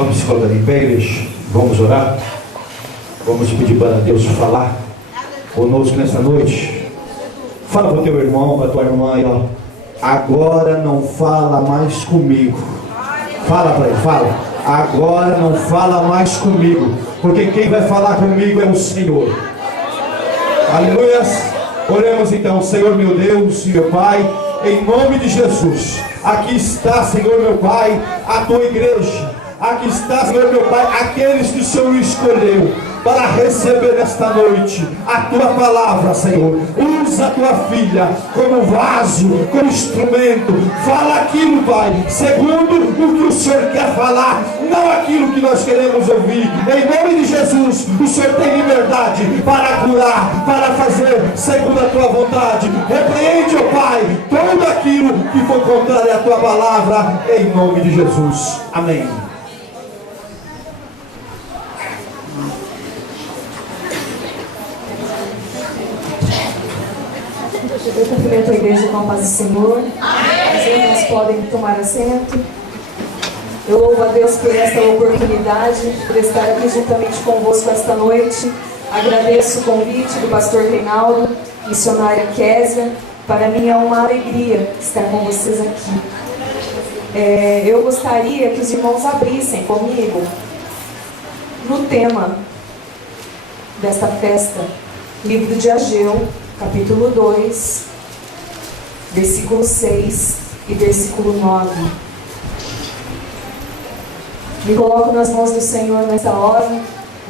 Vamos se colocar em pé, igreja. Vamos orar. Vamos pedir para Deus falar conosco nesta noite. Fala para o teu irmão, para a tua irmã aí, ó. Agora não fala mais comigo. Fala para ele, fala. Agora não fala mais comigo, porque quem vai falar comigo é o Senhor. Aleluia. Oremos então. Senhor meu Deus e meu Pai, em nome de Jesus, aqui está, Senhor meu Pai, a tua igreja. Aqui está, Senhor meu Pai, aqueles que o Senhor escolheu para receber nesta noite a tua palavra, Senhor. Usa a tua filha como vaso, como instrumento. Fala aquilo, Pai, segundo o que o Senhor quer falar, não aquilo que nós queremos ouvir. Em nome de Jesus, o Senhor tem liberdade para curar, para fazer segundo a tua vontade. Repreende, ó Pai, tudo aquilo que for contrário à tua palavra, em nome de Jesus. Amém. Eu cumprimento a igreja com a paz do Senhor. Os irmãos podem tomar assento. Eu louvo a Deus por esta oportunidade, por estar aqui juntamente convosco esta noite. Agradeço o convite do pastor Reinaldo, missionária Késia. Para mim é uma alegria estar com vocês aqui. Eu gostaria que os irmãos abrissem comigo no tema desta festa, livro de Ageu, capítulo 2, versículo 6 e versículo 9. Me coloco nas mãos do Senhor nessa hora,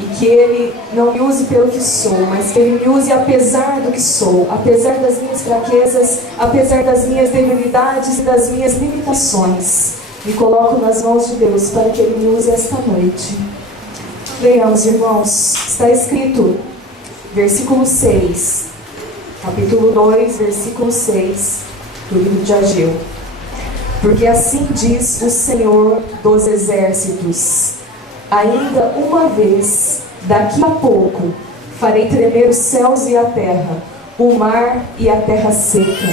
e que Ele não me use pelo que sou, mas que Ele me use apesar do que sou, apesar das minhas fraquezas, apesar das minhas debilidades e das minhas limitações. Me coloco nas mãos de Deus para que Ele me use esta noite. Leiamos, irmãos. Está escrito, versículo 6, capítulo 2, versículo 6 do livro de Ageu. Porque assim diz o Senhor dos exércitos: ainda uma vez, daqui a pouco, farei tremer os céus e a terra, o mar e a terra seca.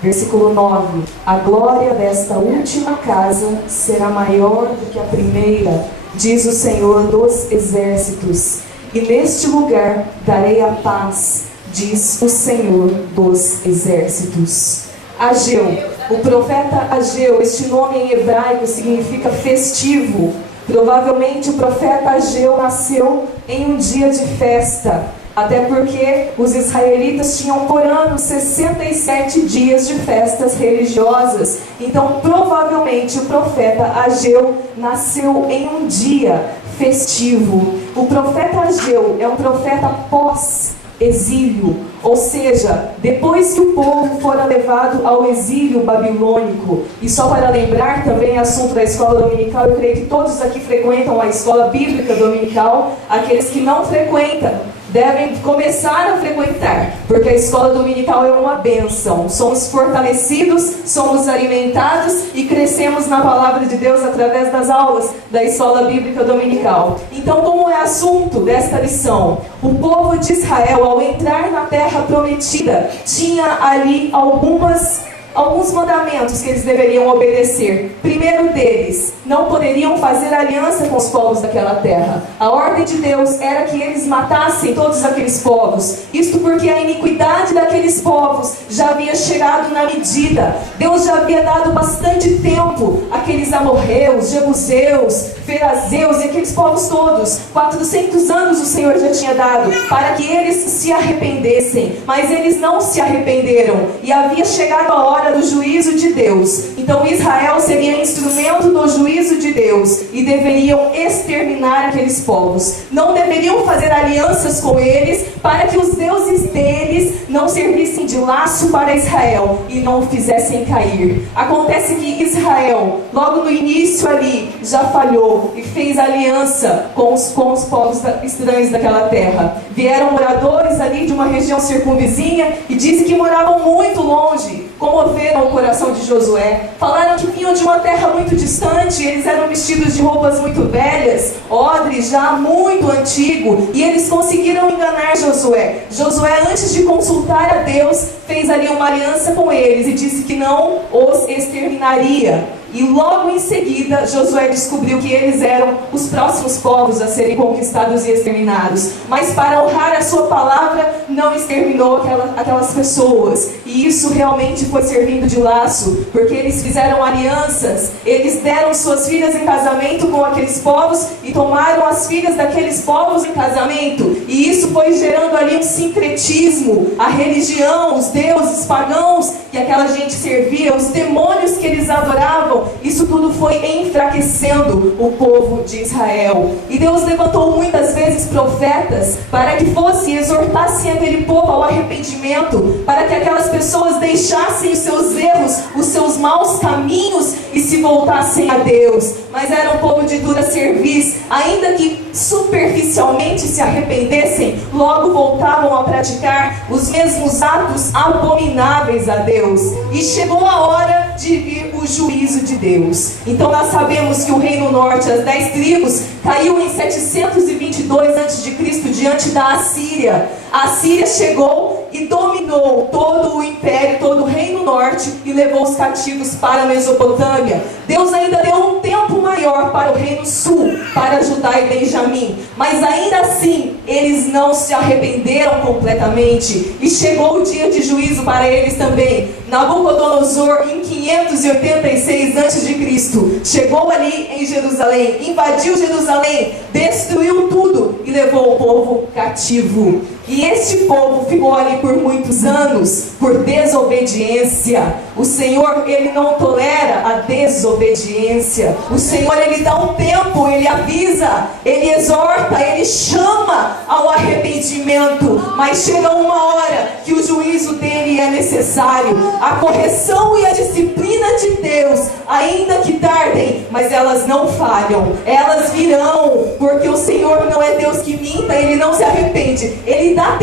Versículo 9: a glória desta última casa será maior do que a primeira, diz o Senhor dos exércitos, e neste lugar darei a paz, diz o Senhor dos exércitos. Ageu, o profeta Ageu, este nome em hebraico significa festivo. Provavelmente o profeta Ageu nasceu em um dia de festa, até porque os israelitas tinham por ano 67 dias de festas religiosas. Então provavelmente o profeta Ageu nasceu em um dia festivo. O profeta Ageu é um profeta pós-exílio, ou seja, depois que o povo fora levado ao exílio babilônico. E só para lembrar, também assunto da escola dominical, eu creio que todos aqui frequentam a escola bíblica dominical. Aqueles que não frequentam devem começar a frequentar, porque a escola dominical é uma bênção. Somos fortalecidos, somos alimentados e crescemos na palavra de Deus através das aulas da escola bíblica dominical. Então, como é assunto desta lição? O povo de Israel, ao entrar na terra prometida, tinha ali alguns mandamentos que eles deveriam obedecer. Primeiro deles, não poderiam fazer aliança com os povos daquela terra. A ordem de Deus era que eles matassem todos aqueles povos. Isto porque a iniquidade daqueles povos já havia chegado na medida. Deus já havia dado bastante tempo àqueles amorreus, jebuseus, ferazeus e aqueles povos todos. 400 anos o Senhor já tinha dado para que eles se arrependessem. Mas eles não se arrependeram. E havia chegado a hora do juízo de Deus. Então Israel seria instrumento do juízo de Deus e deveriam exterminar aqueles povos. Não deveriam fazer alianças com eles para que os deuses deles não servissem de laço para Israel e não o fizessem cair. Acontece que Israel, logo no início ali, já falhou e fez aliança com os povos estranhos daquela terra. Vieram moradores ali de uma região circunvizinha e dizem que moravam muito longe. Comoveram o coração de Josué. Falaram que vinham de uma terra muito distante. Eles eram vestidos de roupas muito velhas, odres já muito antigo, e eles conseguiram enganar Josué. Josué, antes de consultar a Deus, fez ali uma aliança com eles e disse que não os exterminaria. E logo em seguida, Josué descobriu que eles eram os próximos povos a serem conquistados e exterminados. Mas para honrar a sua palavra, não exterminou aquelas pessoas. E isso realmente foi servindo de laço, porque eles fizeram alianças, eles deram suas filhas em casamento com aqueles povos e tomaram as filhas daqueles povos em casamento. E isso foi gerando ali um sincretismo, a religião, os deuses pagãos que aquela gente servia, os demônios que eles adoravam. Isso tudo foi enfraquecendo o povo de Israel. E Deus levantou muitas vezes profetas para que fossem e exortassem aquele povo ao arrependimento, para que aquelas pessoas deixassem os seus erros, os seus maus caminhos e se voltassem a Deus. Mas era um povo de dura cerviz, ainda que superficialmente se arrependessem, logo voltavam a praticar os mesmos atos abomináveis a Deus. E chegou a hora de vir o juízo de Deus. Então nós sabemos que o Reino Norte, as 10 tribos, caiu em 722 a.C. diante da Assíria. A Assíria chegou e dominou todo o império, todo o Reino Norte e levou os cativos para a Mesopotâmia. Deus ainda deu um tempo maior para o Reino Sul, para Judá e Benjamim, mas ainda assim eles não se arrependeram completamente e chegou o dia de juízo para eles também. Nabucodonosor, em 586 a.C., chegou ali em Jerusalém, invadiu Jerusalém, destruiu tudo e levou o povo cativo. E este povo ficou ali por muitos anos, por desobediência. O Senhor, Ele não tolera a desobediência. O Senhor, Ele dá um tempo, Ele avisa, Ele exorta, Ele chama ao arrependimento. Mas chega uma hora que o juízo dEle é necessário. A correção e a disciplina de Deus, ainda que tardem, mas elas não falham. Elas virão, porque o Senhor não é Deus que minta, Ele não se arrepende. Ele dá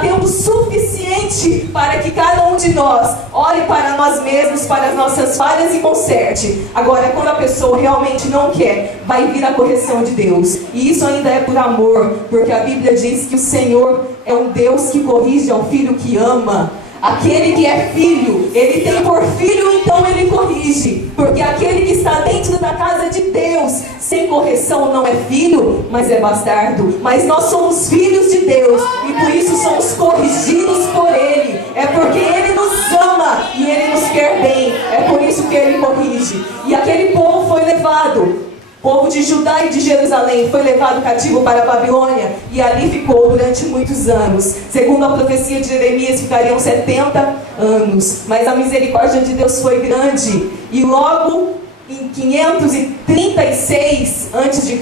tempo suficiente para que cada um de nós olhe para nós mesmos, para as nossas falhas e conserte. Agora, quando a pessoa realmente não quer, vai vir a correção de Deus. E isso ainda é por amor, porque a Bíblia diz que o Senhor é um Deus que corrige ao filho que ama. Aquele que é filho, ele tem por filho, então ele corrige. Porque aquele que está dentro da casa de Deus, sem correção, não é filho, mas é bastardo. Mas nós somos filhos de Deus e por isso somos corrigidos por Ele. É porque Ele nos ama e Ele nos quer bem. É por isso que Ele corrige. E aquele povo foi levado. O povo de Judá e de Jerusalém foi levado cativo para a Babilônia e ali ficou durante muitos anos. Segundo a profecia de Jeremias, ficariam 70 anos. Mas a misericórdia de Deus foi grande e logo em 536 a.C.,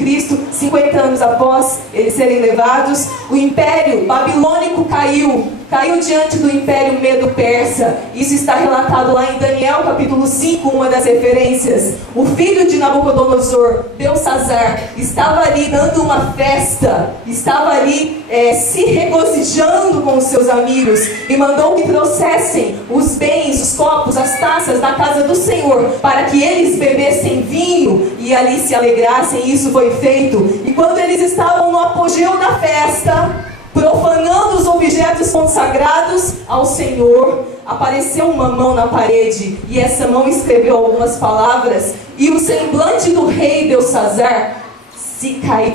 50 anos após eles serem levados, o império babilônico caiu diante do império medo-persa. Isso está relatado lá em Daniel capítulo 5, uma das referências. O filho de Nabucodonosor, Belsazar, estava ali dando uma festa, estava ali se regozijando com os seus amigos e mandou que trouxessem os bens, os copos, as taças da casa do Senhor, para que eles bebessem vinho e ali se alegrassem. Isso foi feito. E quando eles estavam no apogeu da festa, profanando os objetos consagrados ao Senhor, apareceu uma mão na parede e essa mão escreveu algumas palavras e o semblante do rei Belsazar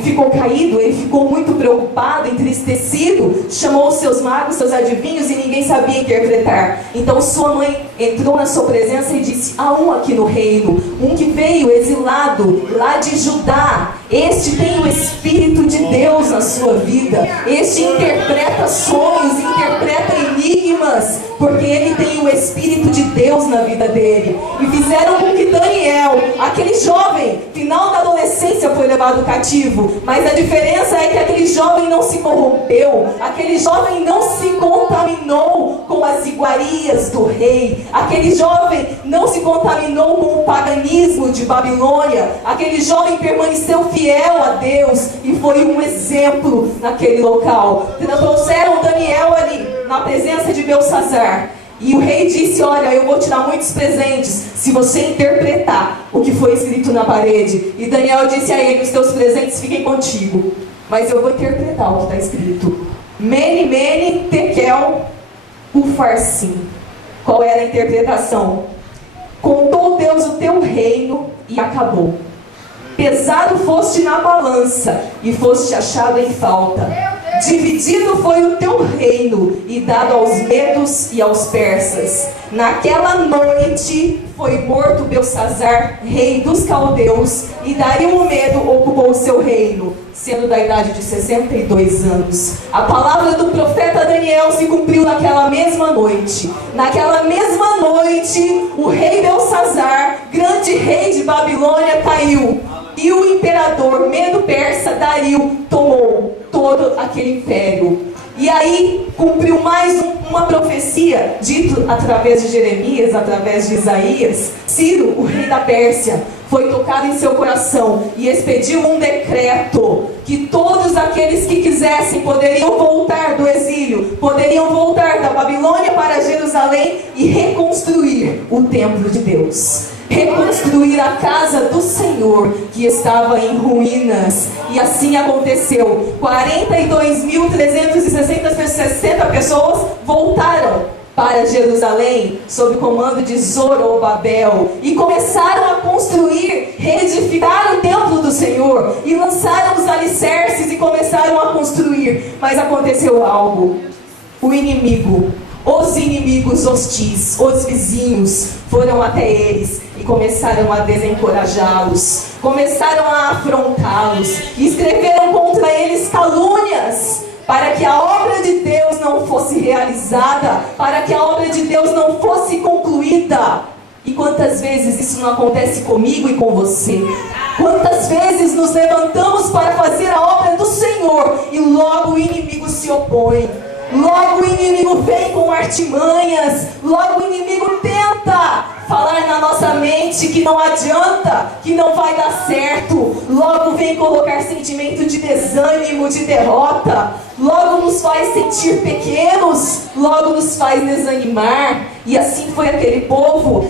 ficou caído. Ele ficou muito preocupado, entristecido, chamou os seus magos, seus adivinhos e ninguém sabia interpretar. Então sua mãe entrou na sua presença e disse: há um aqui no reino, um que veio exilado lá de Judá. Este tem o Espírito de Deus na sua vida. Este interpreta sonhos, interpreta enigmas, porque ele tem o Espírito de Deus na vida dele. E fizeram com que Daniel, aquele jovem, final da adolescência, foi levado cativo. Mas a diferença é que aquele jovem não se corrompeu, aquele jovem não se contaminou com as iguarias do rei, aquele jovem não se contaminou com o paganismo de Babilônia, aquele jovem permaneceu fiel a Deus e foi um exemplo naquele local. Trouxeram Daniel ali na presença de Belsazar e o rei disse: olha, eu vou te dar muitos presentes se você interpretar o que foi escrito na parede. E Daniel disse a ele: os teus presentes fiquem contigo, mas eu vou interpretar o que está escrito. Mene, mene, tekel, ufarsim. Qual era a interpretação? Contou Deus o teu reino e acabou. Pesado foste na balança e foste achado em falta. Dividido foi o teu reino e dado aos medos e aos persas. Naquela noite foi morto Belsazar, rei dos caldeus, e Dario o Medo ocupou o seu reino, sendo da idade de 62 anos. A palavra do profeta Daniel se cumpriu naquela mesma noite. Naquela mesma noite, o rei Belsazar, grande rei de Babilônia, caiu. E o imperador Medo-Persa Dario tomou todo aquele império. E aí cumpriu mais uma profecia dito através de Jeremias, através de Isaías. Ciro, o rei da Pérsia, foi tocado em seu coração e expediu um decreto que todos aqueles que quisessem poderiam voltar do exílio, poderiam voltar da Babilônia para Jerusalém e reconstruir o templo de Deus, reconstruir a casa do Senhor que estava em ruínas. E assim aconteceu. 42.360 pessoas voltaram para Jerusalém sob o comando de Zorobabel e começaram a construir, reedificar o templo do Senhor, e lançaram os alicerces e começaram a construir. Mas aconteceu algo. O inimigo, os inimigos hostis, os vizinhos, foram até eles e começaram a desencorajá-los, começaram a afrontá-los, e escreveram contra eles calúnias, para que a obra de Deus não fosse realizada, para que a obra de Deus não fosse concluída. E quantas vezes isso não acontece comigo e com você? Quantas vezes nos levantamos para fazer a obra do Senhor e logo o inimigo se opõe? Logo o inimigo vem com artimanhas, logo o inimigo tenta falar na nossa mente que não adianta, que não vai dar certo. Logo vem colocar sentimento de desânimo, de derrota. Logo nos faz sentir pequenos, logo nos faz desanimar. E assim foi aquele povo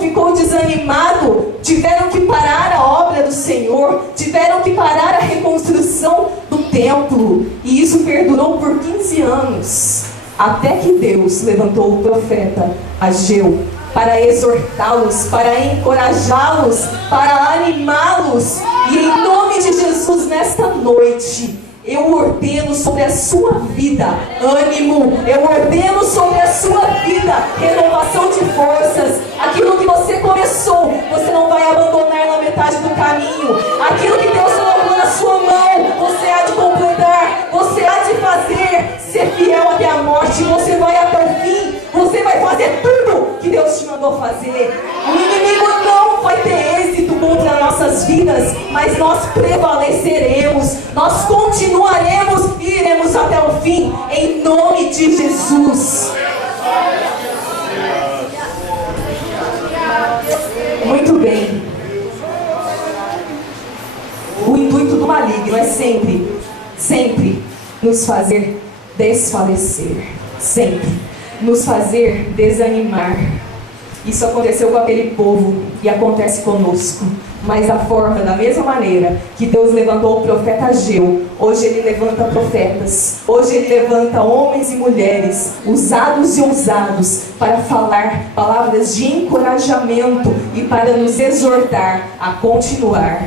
ficou desanimado. Tiveram que parar a obra do Senhor, tiveram que parar a reconstrução do templo. E isso perdurou por 15 anos, até que Deus levantou o profeta Ageu para exortá-los, para encorajá-los, para animá-los. E em nome de Jesus, nesta noite, eu ordeno sobre a sua vida ânimo, eu ordeno sobre a sua vida renovação de forças. Aquilo que você começou, você não vai abandonar na metade do caminho. Aquilo que Deus colocou na sua mão, você há de completar, você há de fazer, ser fiel até a morte. Você vai até o fim, você vai fazer tudo que Deus te mandou fazer. O inimigo não vai ter êxito contra nossas vidas, mas nós prevaleceremos, nós continuaremos e iremos até o fim, em nome de Jesus. Muito bem. O intuito do maligno é sempre nos fazer desfalecer, sempre nos fazer desanimar. Isso aconteceu com aquele povo e acontece conosco. Mas da mesma maneira que Deus levantou o profeta Ageu, hoje Ele levanta profetas, hoje Ele levanta homens e mulheres, usados e ousados, para falar palavras de encorajamento e para nos exortar a continuar.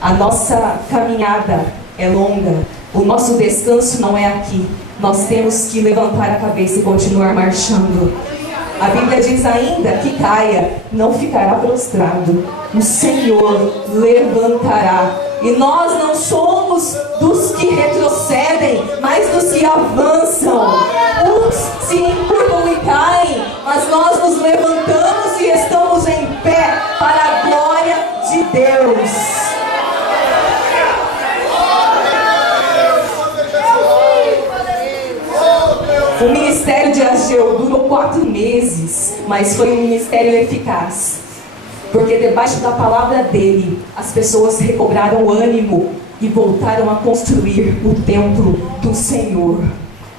A nossa caminhada é longa, o nosso descanso não é aqui. Nós temos que levantar a cabeça e continuar marchando. A Bíblia diz ainda que caia, não ficará prostrado. O Senhor levantará. E nós não somos dos que retrocedem, mas dos que avançam. Uns se encurvam e caem, mas nós nos levantamos e estamos em pé para a glória de Deus. O ministério de Ageu durou 4 meses, mas foi um ministério eficaz, porque debaixo da palavra dele, as pessoas recobraram ânimo e voltaram a construir o templo do Senhor.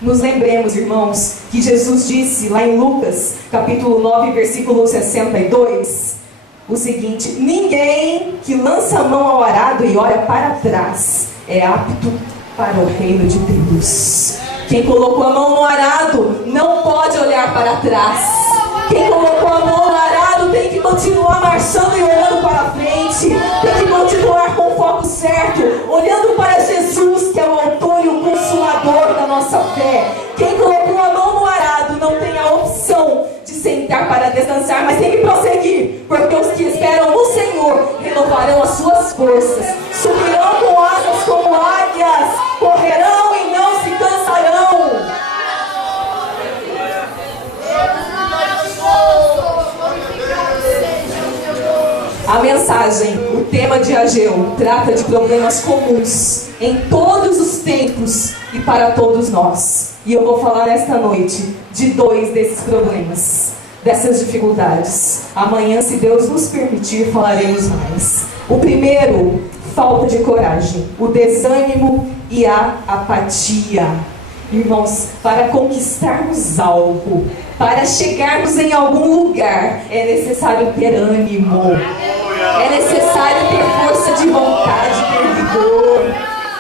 Nos lembremos, irmãos, que Jesus disse lá em Lucas, capítulo 9, versículo 62, o seguinte: ninguém que lança a mão ao arado e olha para trás é apto para o reino de Deus. Quem colocou a mão no arado não pode olhar para trás. Quem colocou a mão no arado que continuar marchando e olhando para frente. Tem que continuar com o foco certo, olhando para Jesus, que é o autor e o consumador da nossa fé. Quem colocou a mão no arado não tem a opção de sentar para descansar, mas tem que prosseguir, porque os que esperam no Senhor renovarão as suas forças, subirão com asas como águias, correrão e não se cansarão. A mensagem, o tema de Ageu, trata de problemas comuns em todos os tempos e para todos nós. E eu vou falar esta noite de 2 desses problemas, dessas dificuldades. Amanhã, se Deus nos permitir, falaremos mais. O primeiro, falta de coragem, o desânimo e a apatia. Irmãos, para conquistarmos algo, para chegarmos em algum lugar, é necessário ter ânimo, é necessário ter força de vontade, ter vigor,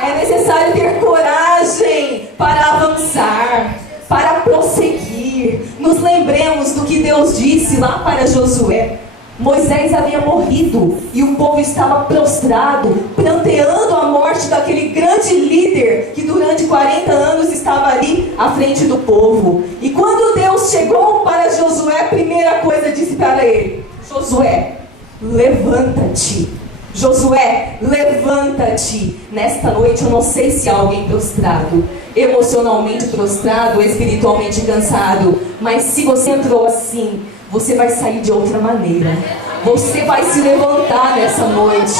é necessário ter coragem para avançar, para prosseguir. Nos lembremos do que Deus disse lá para Josué. Moisés havia morrido e o povo estava prostrado, pranteando a morte daquele grande líder que durante 40 anos estava ali à frente do povo. E quando Deus chegou para Josué, a primeira coisa disse para ele: Josué, levanta-te. Josué, levanta-te. Nesta noite eu não sei se há alguém prostrado, emocionalmente prostrado, espiritualmente cansado, mas se você entrou assim, você vai sair de outra maneira. Você vai se levantar nessa noite.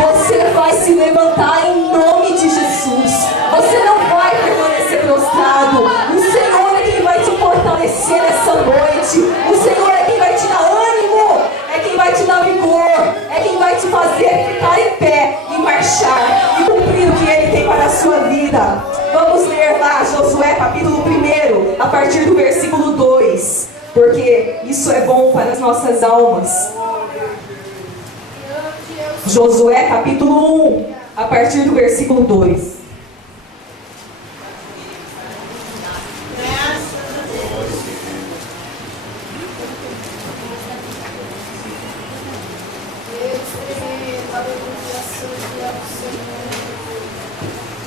Você vai se levantar em nome de Jesus. Você não vai permanecer prostrado. O Senhor é quem vai te fortalecer nessa noite. O Senhor é quem vai te dar ânimo, é quem vai te dar vigor, é quem vai te fazer ficar em pé e marchar e cumprir o que Ele tem para a sua vida. Vamos ler lá Josué capítulo 1, a partir do versículo 2. Porque isso é bom para as nossas almas. Josué capítulo 1, a partir do versículo 2.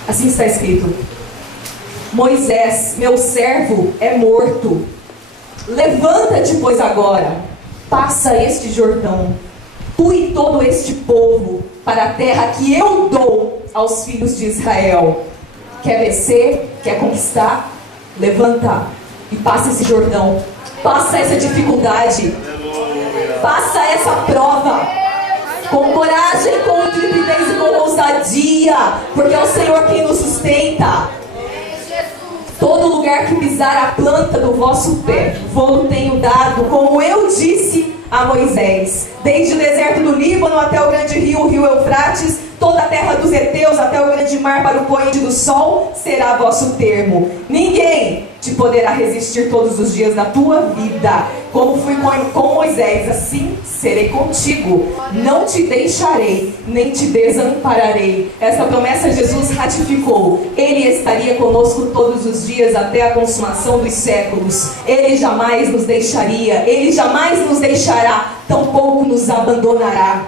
Assim está escrito: Moisés, meu servo, é morto. Levanta-te, pois, agora, passa este Jordão, tu e todo este povo, para a terra que eu dou aos filhos de Israel. Quer vencer? Quer conquistar? Levanta e passa esse Jordão, passa essa dificuldade, passa essa prova, com coragem, com intrepidez e com ousadia, porque é o Senhor quem nos sustenta. Todo lugar que pisar a planta do vosso pé, vou tenho dado, como eu disse a Moisés. Desde o deserto do Líbano até o grande rio, o rio Eufrates, toda a terra dos heteus, até o grande mar para o poente do sol, será vosso termo. Ninguém te poderá resistir todos os dias da tua vida. Como fui com Moisés, assim serei contigo. Não te deixarei, nem te desampararei. Essa promessa Jesus ratificou. Ele estaria conosco todos os dias até a consumação dos séculos. Ele jamais nos deixaria, Ele jamais nos deixará, tampouco nos abandonará.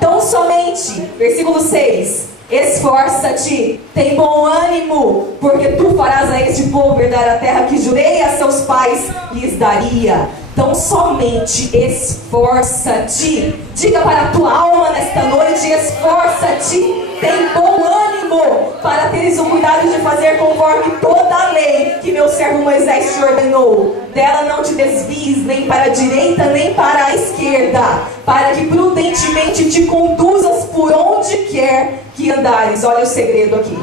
Tão somente, versículo 6, esforça-te, tem bom ânimo, porque tu farás a este povo herdar a terra que jurei a seus pais lhes daria. Tão somente esforça-te. Diga para a tua alma nesta noite: esforça-te, tem bom ânimo, para teres o cuidado de fazer conforme toda a lei que meu servo Moisés te ordenou. Dela não te desvies nem para a direita nem para a esquerda, para que prudentemente te conduzas por onde quer que andares. Olha o segredo aqui: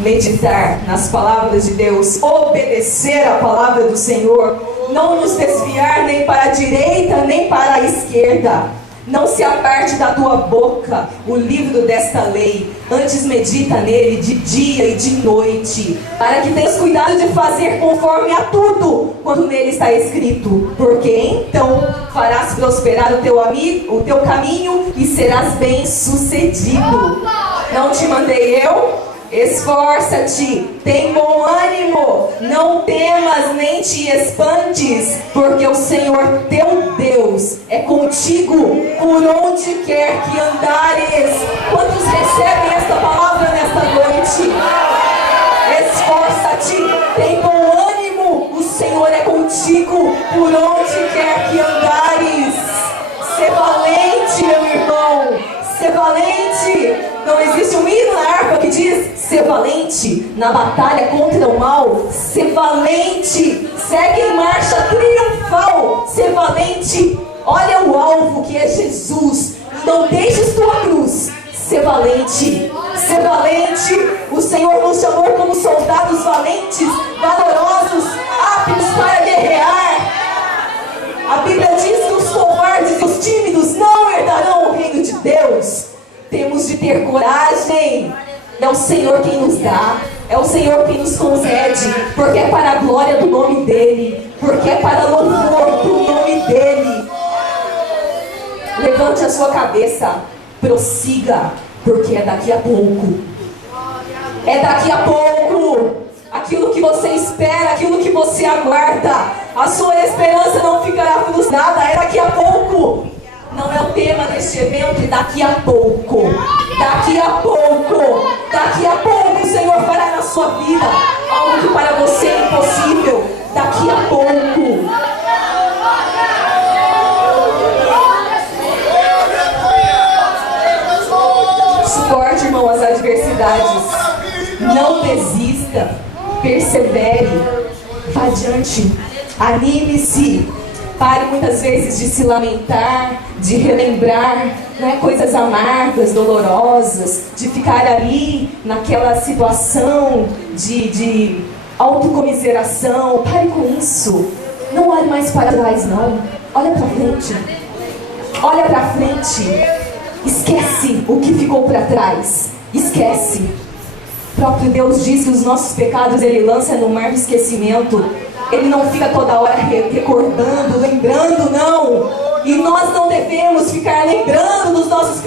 meditar nas palavras de Deus, obedecer a palavra do Senhor, não nos desviar nem para a direita nem para a esquerda. Não se aparte da tua boca o livro desta lei, antes medita nele de dia e de noite, para que tenhas cuidado de fazer conforme a tudo quanto nele está escrito, porque então farás prosperar o teu caminho e serás bem sucedido. Não te mandei eu? Esforça-te, tem bom ânimo, não temas nem te espantes, porque o Senhor teu Deus é contigo por onde quer que andares. Quantos recebem esta palavra nesta noite? Esforça-te, tem bom ânimo, o Senhor é contigo por onde quer que andares. Ser valente, meu irmão, ser valente. Não existe um hino na harpa que diz ser valente na batalha contra o mal. Ser valente, segue em marcha triunfal. Ser valente, olha o alvo que é Jesus. Não deixes tua cruz. Ser valente, ser valente. O Senhor nos chamou como soldados valentes, valorosos, aptos para guerrear. A Bíblia diz que os covardes e os tímidos não herdarão o reino de Deus. Temos de ter coragem. É o Senhor quem nos dá, é o Senhor quem nos concede, porque é para a glória do nome dEle, porque é para louvor do nome dEle. Levante a sua cabeça, prossiga, porque é daqui a pouco. É daqui a pouco. Aquilo que você espera, aquilo que você aguarda, a sua esperança não ficará frustrada, é daqui a pouco. Não é o tema deste evento, daqui a pouco. Daqui a pouco. Daqui a pouco o Senhor fará na sua vida algo que para você é impossível. Daqui a pouco. Suporte, irmão, as adversidades. Não desista. Persevere. Vá adiante. Anime-se. Pare muitas vezes de se lamentar, de relembrar, coisas amargas, dolorosas, de ficar ali naquela situação de autocomiseração. Pare com isso. Não olhe mais para trás, não. Olha para frente. Olha para frente. Esquece o que ficou para trás. Esquece. O próprio Deus diz que os nossos pecados Ele lança no mar do esquecimento. Ele não fica toda hora recordando, lembrando, não. E nós não devemos ficar lembrando dos nossos